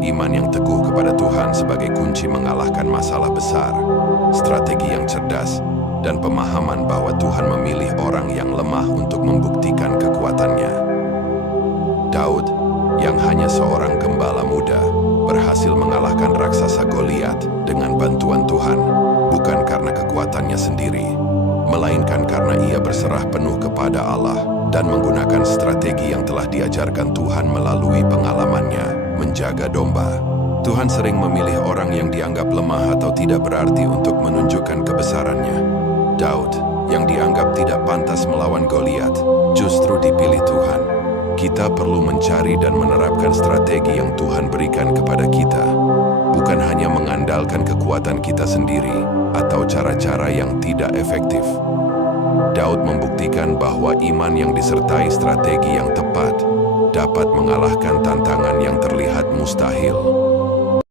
Iman yang teguh kepada Tuhan sebagai kunci mengalahkan masalah besar, strategi yang cerdas, dan pemahaman bahwa Tuhan memilih orang yang lemah untuk membuktikan kekuatannya. Daud, yang hanya seorang gembala muda, berhasil mengalahkan raksasa Goliat dengan bantuan Tuhan, bukan karena kekuatannya sendiri, melainkan karena ia berserah penuh kepada Allah dan menggunakan strategi yang telah diajarkan Tuhan melalui pengalamannya menjaga domba. Tuhan sering memilih orang yang dianggap lemah atau tidak berarti untuk menunjukkan kebesarannya. Daud, yang dianggap tidak pantas melawan Goliat, justru dipilih Tuhan. Kita perlu mencari dan menerapkan strategi yang Tuhan berikan kepada kita, bukan hanya mengandalkan kekuatan kita sendiri atau cara-cara yang tidak efektif. Daud membuktikan bahwa iman yang disertai strategi yang tepat dapat mengalahkan tantangan yang terlihat mustahil.